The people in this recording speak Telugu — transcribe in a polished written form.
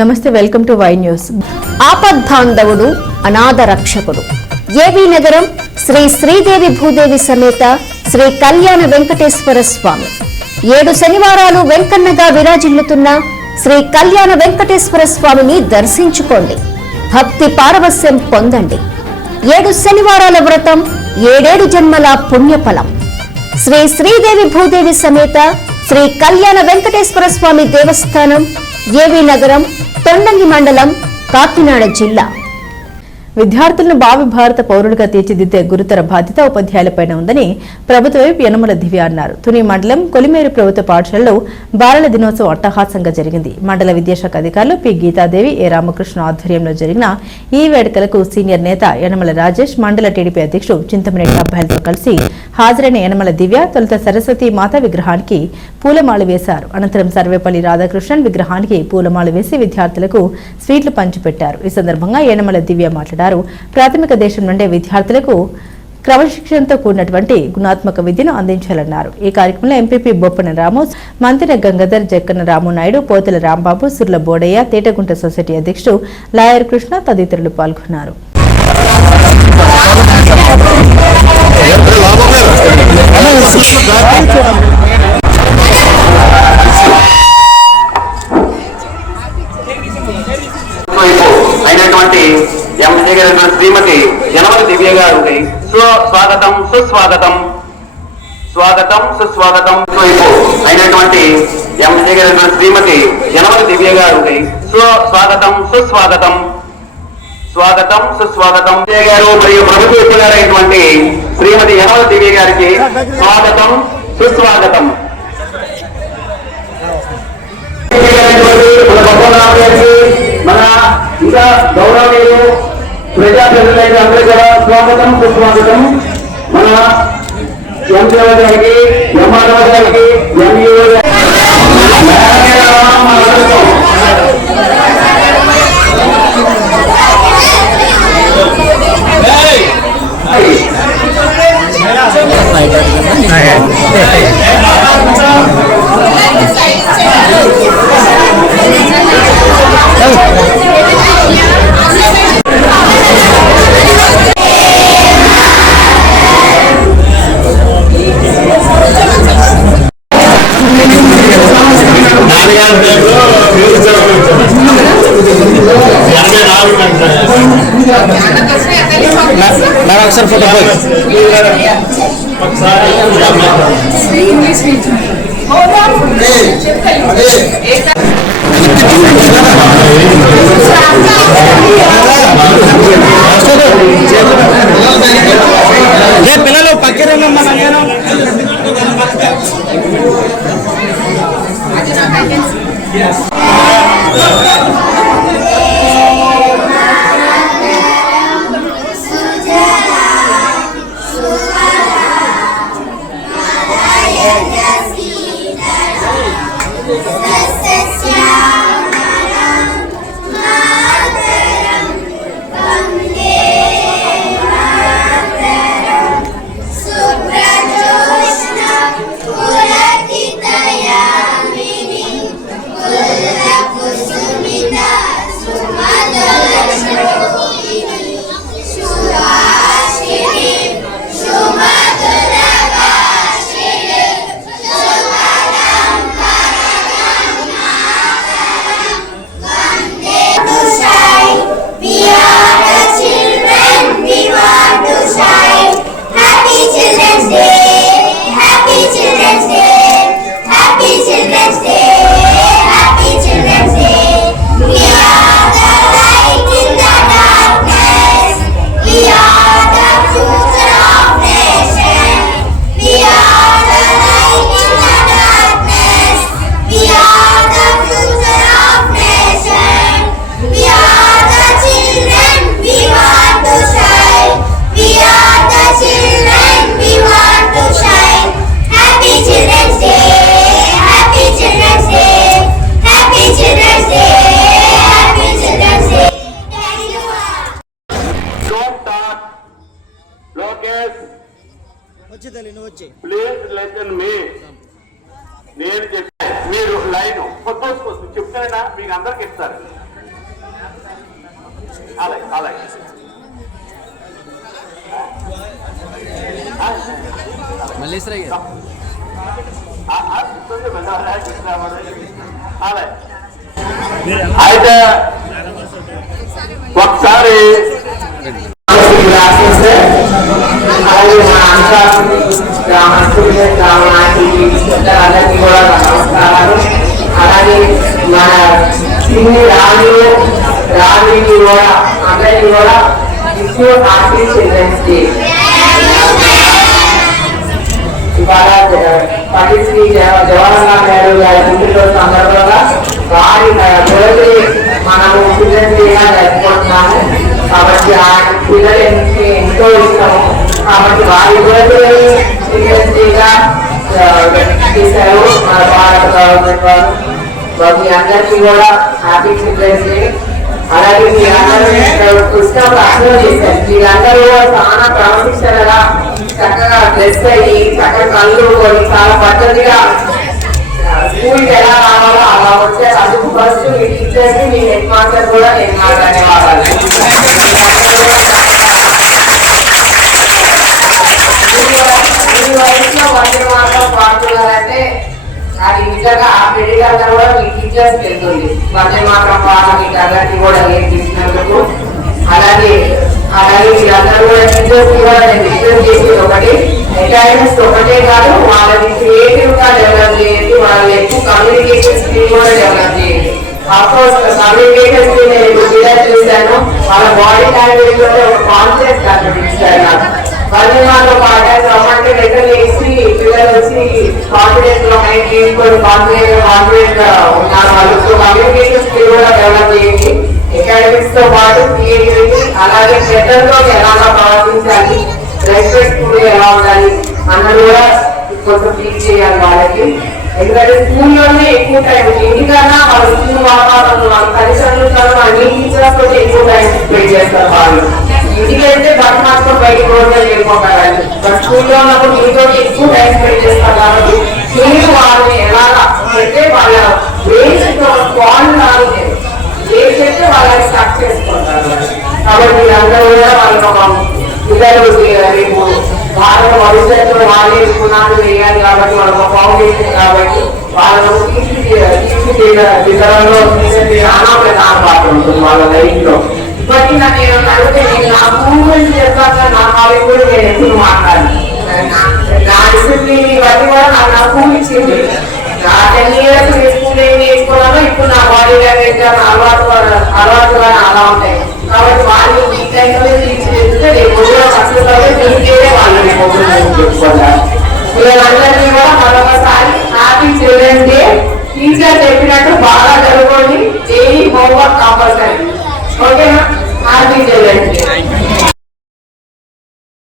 నమస్తే, వెల్కమ్ టు వై న్యూస్. ఆపద్బాంధవుడు అనాథ రక్షకుడు ఏవీ నగరం శ్రీ శ్రీదేవి భూదేవి సమేత శ్రీ కళ్యాణ వెంకటేశ్వర స్వామి 7 శనివారాలు వెంకన్నగా విరాజిల్లుతున్న శ్రీ కళ్యాణ వెంకటేశ్వర స్వామిని దర్శించుకోండి. భక్తి పారవస్యం పొందండి. 7 శనివారాల వ్రతం 7 జన్మల పుణ్యఫలం. శ్రీ శ్రీదేవి భూదేవి సమేత శ్రీ కళ్యాణ వెంకటేశ్వర స్వామి దేవస్థానం, ఏవీ నగరం, తొండంగి మండలం, కాకినాడ జిల్లా. విద్యార్థులను భావి భారత పౌరులుగా తీర్చిదిద్దే గురుతర బాధ్యత ఉపాధ్యాయులపై ఉందని ప్రభుత్వ వైపు యనమల దివ్య అన్నారు. తుని మండలం కొలిమేరు ప్రభుత్వ పాఠశాలలో బాలల దినోత్సవం అట్టహాసంగా జరిగింది. మండల విద్యాశాఖ అధికారులు పి గీతాదేవి, ఏ రామకృష్ణ ఆధ్వర్యంలో జరిగిన ఈ వేడుకలకు సీనియర్ నేత యనమల రాజేష్, మండల టీడీపీ అధ్యక్షుడు చింతమనేని అబ్బాయిలతో కలిసి హాజరైన యనమల దివ్య తొలుత సరస్వతి మాత విగ్రహానికి పూలమాల వేశారు. అనంతరం సర్వేపల్లి రాధాకృష్ణన్ విగ్రహానికి పూలమాల వేసి విద్యార్థులకు స్వీట్లు పంచిపెట్టారు. ఈ సందర్భంగా యనమల దివ్య మాట్లాడారు. ప్రాథమిక దేశం నుండే విద్యార్థులకు క్రమశిక్షణతో కూడినటువంటి గుణాత్మక విద్యను అందించాలన్నారు. ఈ కార్యక్రమంలో ఎంపీపీ బొప్పన రాము, మంత్రి గంగాధర్, జక్కన రామునాయుడు, పోతుల రాంబాబు, సుర్ల బోడయ్య, తేటగుంట సొసైటీ అధ్యక్షుడు లాయర్ కృష్ణ తదితరులు పాల్గొన్నారు. శ్రీమతి యనమల దివ్య గారికి స్వాగతం, సుస్వాగతం, స్వాగతం, సుస్వాగతం. అయినటువంటి ఎంసీ గారి శ్రీమతి యనమల దివ్య గారికి స్వాగతం, సుస్వాగతం, స్వాగతం, సుస్వాగతం. గారు మరియు ప్రభుత్వ గారైనటువంటి శ్రీమతి యనమల దివ్య గారికి స్వాగతం, సుస్వాగతం. మన ఇంకా గౌరవనీయులు ప్రజాప్రతినిధులైన అందరూ కూడా స్వాగతం, సుస్వాగతం. మన ఎంపీఓ గారికి, ఎంఆర్ఓ గారికి, ఎంఈఓ గారికి अक्सर फोटो पिల్లలు పక్కనే ప్లీజ్ లెసన్ మీ. నేను చెప్పే మీరు లైన్ చెప్తారా మీకు అందరికి ఇస్తారు. అలాగే అలాగే మల్లేశ్వరయ్య అయితే ఒకసారి అలాగే మా అంతా అందరికీ కూడా నమస్కారాలు. అలాగే మన చిన్ని రాజుకి కూడా అందరికీ కూడా హ్యాపీ చిల్డ్రన్స్ డే. ఇవాళ పండిత్ శ్రీ జవహర్లాల్ నెహ్రూ గారి పుట్టినరోజు సందర్భంగా వారి బర్త్డే మనము చిల్డ్రన్స్ డేగా జరుపుకుంటున్నాము. కాబట్టి ఆ పిల్లలు ఎంతో ఇష్టము. కాబట్టి వారి బర్త్డే చిల్డ్రన్స్ డేగా చేశారు మన భారత గవర్నమెంట్ వారు. మీ అందరికీ కూడా హ్యాపీ చిల్డ్రన్స్ డే. అలాగే మీ అందరూ పుస్తకం అర్థం చేశారు. మీరందరూ చాలా క్రమశిక్షణగా చక్కగా డ్రెస్ అయ్యి చక్కగా కళ్ళు కొని చాలా పద్ధతిగా స్కూల్కి ఎలా రావాలో అలా వచ్చారు. అందుకు ఫస్ట్ మీ టీచర్స్ మీ హెడ్ మాస్టర్ కూడా నేను మా ధన్యవాదాలు. ఈ వయసులో వంద మాత్రం పాడుతున్నారంటే అది నిజంగా ఆ క్రెడిట్ అంతా కూడా మీ టీచర్స్ వెళ్తుంది. వందే మాత్రం పాట మీకు అందరికీ కూడా నేర్పించినందుకు. అలాగే మీరందరూ కూడా టీచర్స్ కూడా నేను రిక్వెస్ట్ చేసేది ఒకటి, అకాడమిక్స్ ఒకటే కాదు, వాళ్ళని క్రియేటివ్ గా డెవలప్ చేయండి. వాళ్ళని ఎక్కువ కమ్యూనికేషన్ స్కిల్ కూడా డెవలప్ చేయండి. అఫ్కోర్స్ కమ్యూనికేషన్ స్కిల్ నేను ఇప్పుడు చూశాను. వాళ్ళ బాడీ లాంగ్వేజ్ లో ఒక కాన్ఫిడెన్స్ కనిపిస్తారు నాకు. వందనాల్లో పాఠాలు రమ్మంటే దగ్గర వేసి పిల్లలు వచ్చి కాన్ఫిడెన్స్ లో మైండ్ కాన్ఫిడెంట్ గా ఉన్నారు వాళ్ళు. సో కమ్యూనికేషన్ స్కిల్ కూడా డెవలప్ చేయండి. అకాడమిక్స్ తో పాటు క్రియేటివిటీ, అలాగే పెద్దలతో ఎలాగా ప్రవర్తించాలి, రెస్పెక్ట్ఫుల్ ఎలా ఉండాలి అన్నది కూడా కొంచెం టీచ్ చేయాలి వాళ్ళకి. ఎందుకంటే స్కూల్లోనే ఎక్కువ టైం, ఇంటికన్నా వాళ్ళ స్కూల్ వాతావరణం వాళ్ళ తల్లిదండ్రులతో అన్ని టీచర్స్ తోటి ఎక్కువ టైం స్పెండ్ చేస్తారు వాళ్ళు. ఇంటికి వెళ్తే బస్ మాత్రం బయటకు రోజులు వెళ్ళిపోతారు. బట్ స్కూల్లో ఉన్నప్పుడు మీతో ఎక్కువ టైం స్పెండ్ చేస్తారు కాబట్టి మీరు వాళ్ళని ఎలాగా అంటే వాళ్ళ బేసిక్ వాళ్ళు కాదు ఏం చెప్తే వాళ్ళని స్టార్ట్ చేసుకుంటారు. కాబట్టి మీరందరూ కూడా వాళ్ళకి ఒక పిల్లలు రేపు భారత భవిష్యత్తులో వాళ్ళే పునాదులు వేయాలి. కాబట్టి వాళ్ళ ఒక ఫౌండేషన్ కాబట్టి వాళ్ళను తీర్చిదిద్దడంలో చాలా ప్రధాన పాత్ర ఉంటుంది వాళ్ళ లైఫ్ లో. ఇప్పటికీ నేను అడిగితే నేను నా స్కూల్ గురించి చెప్పాక నా కాలేజ్ కూడా నేను ఎప్పుడు మాట్లాడాను. నా డిసిప్లిన్ బట్టి కూడా నాకు నా స్కూల్ ఇచ్చింది. నా 10 years స్కూల్ ఏం నేర్చుకున్నానో ఇప్పుడు నా బాడీ లాంగ్వేజ్ అలవాటు అలా ఉంటాయి. కాబట్టి వాళ్ళు ఈ టైంలో తీర్చిదిద్దితే రేపు సక్సెస్ అవుతే మీకే వాళ్ళని చెప్పుకుంటారు. వీళ్ళందరినీ కూడా మరొకసారి హ్యాపీ చిల్డ్రన్స్ డే. టీచర్ చెప్పినట్టు బాగా జరుగుతుంది. Daily homework compulsory. ఓకేనా? Happy children's day.